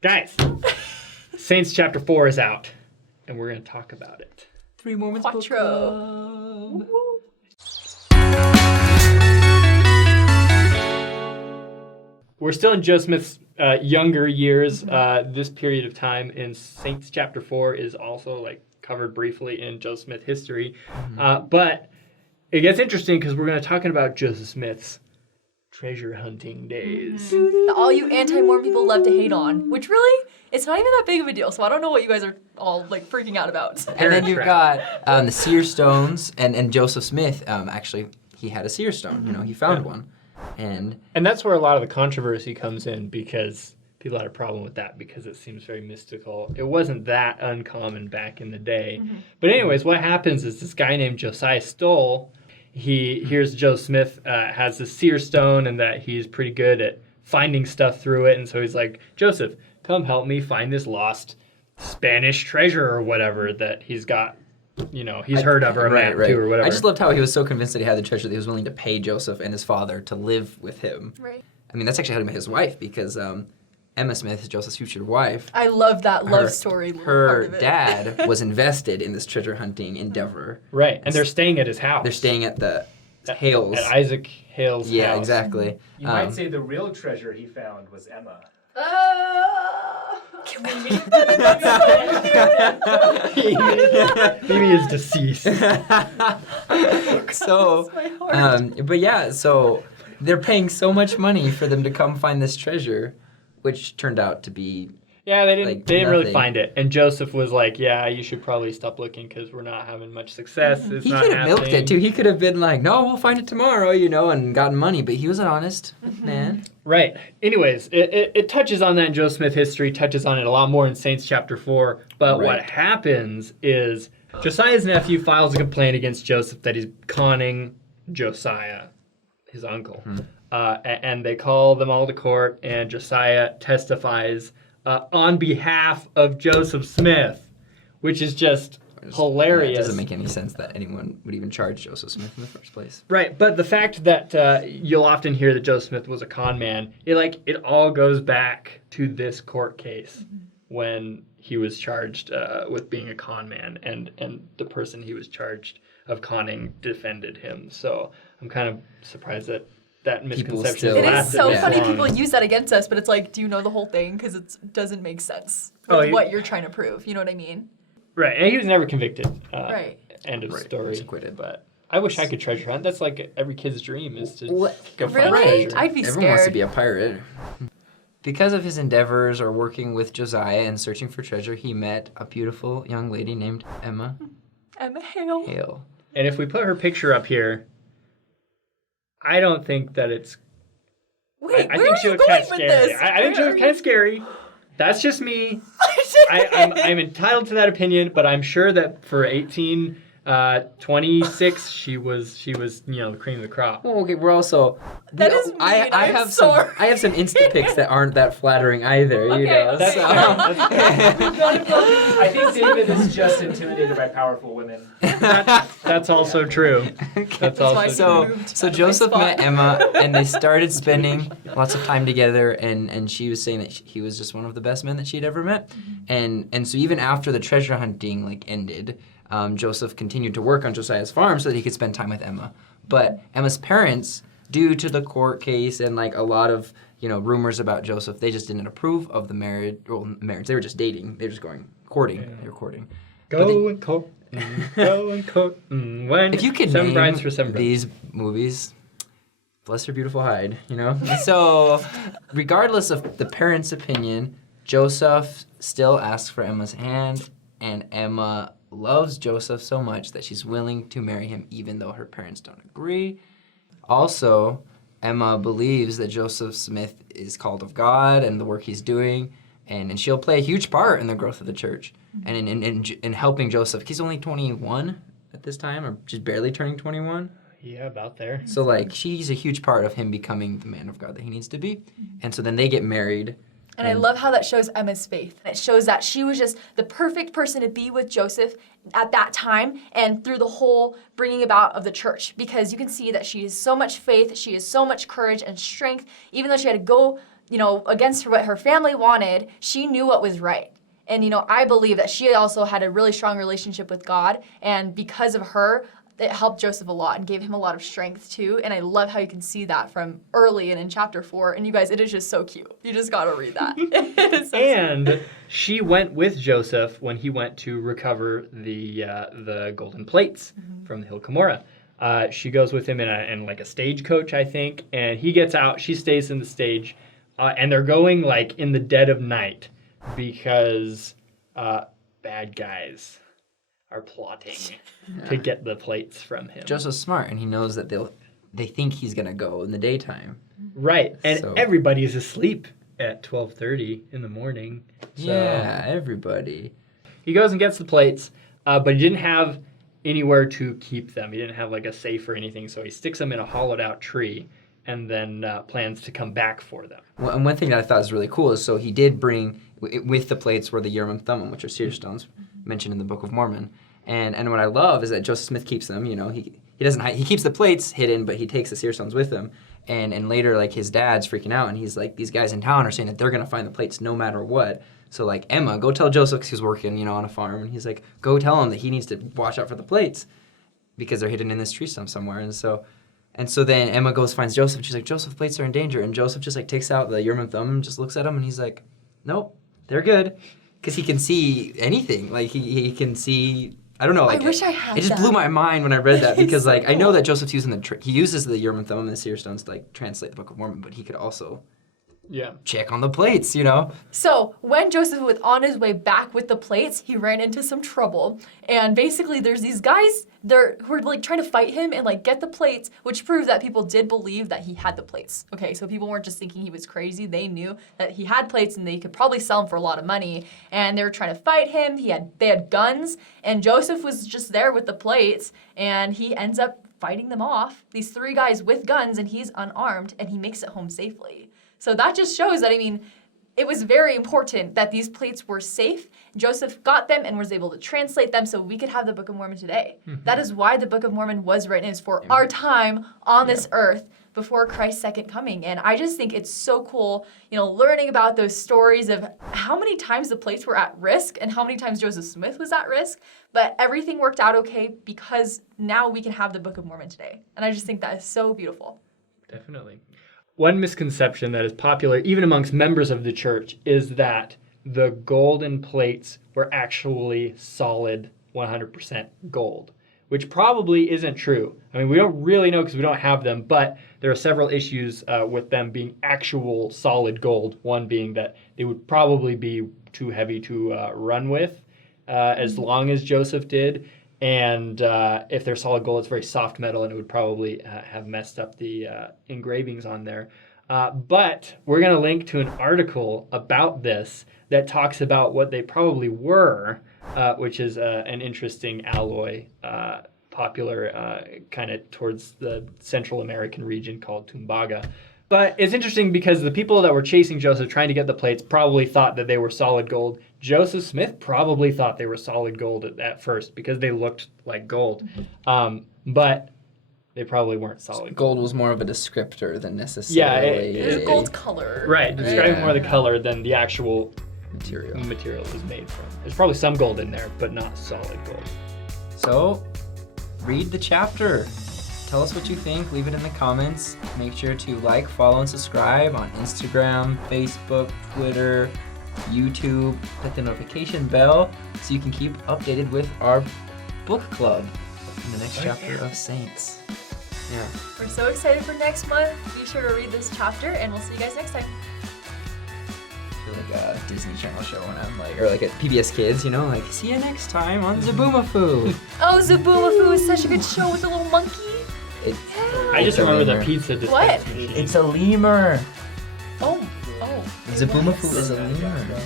Guys, Saints chapter 4 is out, and we're going to talk about it. 3 Mormons Book Club. We're still in Joe Smith's younger years. This period of time in Saints chapter 4 is also like covered briefly in Joe Smith history. But it gets interesting because we're going to talk about Joseph Smith's treasure hunting days. All you anti-Mormon people love to hate on, which really, it's not even that big of a deal. So I don't know what you guys are all like freaking out about. And then you've got the Seer stones, and Joseph Smith, actually, he had a Seer stone. You know, he found one. And that's where a lot of the controversy comes in, because people had a problem with that because it seems very mystical. It wasn't that uncommon back in the day. But anyways, what happens is this guy named Josiah Stoll, he hears Joe Smith has this Seer stone and that he's pretty good at finding stuff through it. And so he's like, Joseph, come help me find this lost Spanish treasure or whatever that he's got. You know, he's heard of or map to or whatever. I just loved how he was so convinced that he had the treasure that he was willing to pay Joseph and his father to live with him. Right. I mean, that's actually how he met his wife, because Emma Smith, Joseph's future wife. I love that love story part Her of it. dad was invested in this treasure hunting endeavor. Right, and they're staying at his house. They're staying at the Hale's. At Isaac Hale's house. Yeah, exactly. You might say the real treasure he found was Emma. Can we make that Amy is deceased. So, but yeah, so they're paying so much money for them to come find this treasure, which turned out to be Yeah, they didn't. like, They didn't really nothing. find it, and Joseph was like, "Yeah, you should probably stop looking because we're not having much success. It's He not could have happening." milked it too. He could have been like, "No, we'll find it tomorrow," you know, and gotten money. But he was an honest man. Right. Anyways, it touches on that in Joe Smith history. Touches on it a lot more in Saints chapter 4. But what happens is Josiah's nephew files a complaint against Joseph that he's conning Josiah, his uncle, and they call them all to court. And Josiah testifies on behalf of Joseph Smith, which is just hilarious. It doesn't make any sense that anyone would even charge Joseph Smith in the first place. Right, but the fact that you'll often hear that Joseph Smith was a con man, it all goes back to this court case when he was charged with being a con man, and the person he was charged of conning defended him. So I'm kind of surprised that misconception still- It is lasted so this funny long. people use that against us, but it's like, do you know the whole thing? Because it doesn't make sense Oh, with what you're trying to prove. You know what I mean? Right, and he was never convicted. Right. End of Right, story. he was acquitted. But I wish I could treasure hunt. That's like every kid's dream is to What? go find Really? treasure. I'd be Everyone wants to scared. be a pirate. Because of his endeavors or working with Josiah and searching for treasure, he met a beautiful young lady named Emma Emma Hale. Hale. And if we put her picture up here, I don't think that it's. Wait, I where think are she you looks going kind of with scary. this? I think she Where looks are kind of scary. That's just me. I'm entitled to that opinion, but I'm sure that for 1826, she was the cream of the crop. Well, okay, we're also. That is mean. I I'm have sorry. some. I have some Insta pics that aren't that flattering either. You Okay, know. okay. So. I think David is just intimidated by powerful women. That's also true. That's also why true. So, moved so out of my Joseph spot. met Emma, and they started spending lots of time together. And she was saying that he was just one of the best men that she'd ever met. And so even after the treasure hunting ended, Joseph continued to work on Josiah's farm so that he could spend time with Emma. But Emma's parents, due to the court case and a lot of rumors about Joseph, they just didn't approve of the marriage. Well, marriage. They were just dating. They were just courting. Yeah. They were courting. Go and court. Go and court. When If you could seven name brides for seven brides. these movies, bless her beautiful hide, So, regardless of the parents' opinion, Joseph still asks for Emma's hand, and Emma loves Joseph so much that she's willing to marry him even though her parents don't agree. Also, Emma believes that Joseph Smith is called of God and the work he's doing, and she'll play a huge part in the growth of the church and in helping Joseph. He's only 21 at this time, or just barely turning 21. Yeah, about there. So, she's a huge part of him becoming the man of God that he needs to be. And so then they get married. And I love how that shows Emma's faith. It shows that she was just the perfect person to be with Joseph at that time and through the whole bringing about of the church. Because you can see that she has so much faith, she has so much courage and strength, even though she had to go against what her family wanted, she knew what was right. And, I believe that she also had a really strong relationship with God. And because of her, it helped Joseph a lot and gave him a lot of strength too. And I love how you can see that from early and in chapter 4. And you guys, it is just so cute. You just got to read that. It is so and she went with Joseph when he went to recover the golden plates from the Hill Cumorah. She goes with him in like a stagecoach, I think. And he gets out. She stays in the stage. And they're going like in the dead of night because bad guys are plotting to get the plates from him. Joseph's smart, and he knows that they think he's gonna go in the daytime. Right, and everybody is asleep at 12:30 in the morning. So yeah, everybody. He goes and gets the plates, but he didn't have anywhere to keep them. He didn't have like a safe or anything, so he sticks them in a hollowed out tree and then plans to come back for them. Well, and one thing that I thought was really cool is so he did bring, with the plates were the Urim and Thummim, which are seer stones mentioned in the Book of Mormon. And what I love is that Joseph Smith keeps them. He doesn't he keeps the plates hidden, but he takes the seer stones with him. And later, like, his dad's freaking out, and he's like, these guys in town are saying that they're gonna find the plates no matter what. So like, Emma, go tell Joseph, because he was working, on a farm, and he's like, go tell him that he needs to watch out for the plates because they're hidden in this tree stump somewhere. And so then Emma finds Joseph, and she's like, Joseph, the plates are in danger. And Joseph just like takes out the Urim and Thummim, just looks at them, and he's like, nope, they're good, because he can see anything. Like he can see. I don't know. Like, I wish I had it just that. blew my mind when I read that because, so like, cool. I know that Joseph's using he uses the Urim and Thummim and the seer stones to, like, translate the Book of Mormon, but he could also check on the plates, So when Joseph was on his way back with the plates, he ran into some trouble. And basically there's these guys who are like trying to fight him and like get the plates, which proves that people did believe that he had the plates. Okay, so people weren't just thinking he was crazy. They knew that he had plates and they could probably sell them for a lot of money. And they were trying to fight him. They had guns, and Joseph was just there with the plates, and he ends up fighting them off, these 3 guys with guns, and he's unarmed, and he makes it home safely. So that just shows that, it was very important that these plates were safe. Joseph got them and was able to translate them so we could have the Book of Mormon today. Mm-hmm. That is why the Book of Mormon was written. It's for our time on this earth before Christ's second coming. And I just think it's so cool, learning about those stories of how many times the plates were at risk and how many times Joseph Smith was at risk. But everything worked out okay because now we can have the Book of Mormon today. And I just think that is so beautiful. Definitely. One misconception that is popular even amongst members of the church is that the golden plates were actually solid 100% gold, which probably isn't true. We don't really know because we don't have them, but there are several issues with them being actual solid gold. One being that they would probably be too heavy to run with as long as Joseph did. And if they're solid gold, it's very soft metal, and it would probably have messed up the engravings on there. But we're going to link to an article about this that talks about what they probably were, which is an interesting alloy, popular kind of towards the Central American region called Tumbaga. But it's interesting because the people that were chasing Joseph, trying to get the plates, probably thought that they were solid gold. Joseph Smith probably thought they were solid gold at first because they looked like gold. But they probably weren't solid gold. Gold was more of a descriptor than necessarily... Yeah, it was gold color. Right, describing more the color than the actual material it was made from. There's probably some gold in there, but not solid gold. So, read the chapter. Tell us what you think. Leave it in the comments. Make sure to like, follow, and subscribe on Instagram, Facebook, Twitter, YouTube. Hit the notification bell so you can keep updated with our book club in the next chapter of Saints. Yeah. We're so excited for next month. Be sure to read this chapter, and we'll see you guys next time. I feel like a Disney Channel show when I'm like, or like at PBS Kids, like, see you next time on Zaboomafoo. Oh, Zaboomafoo is such a good show with the little monkey. I just remember the lemur. pizza dispense What? machine. It's a lemur. Oh. Zaboomafoo is a lemur.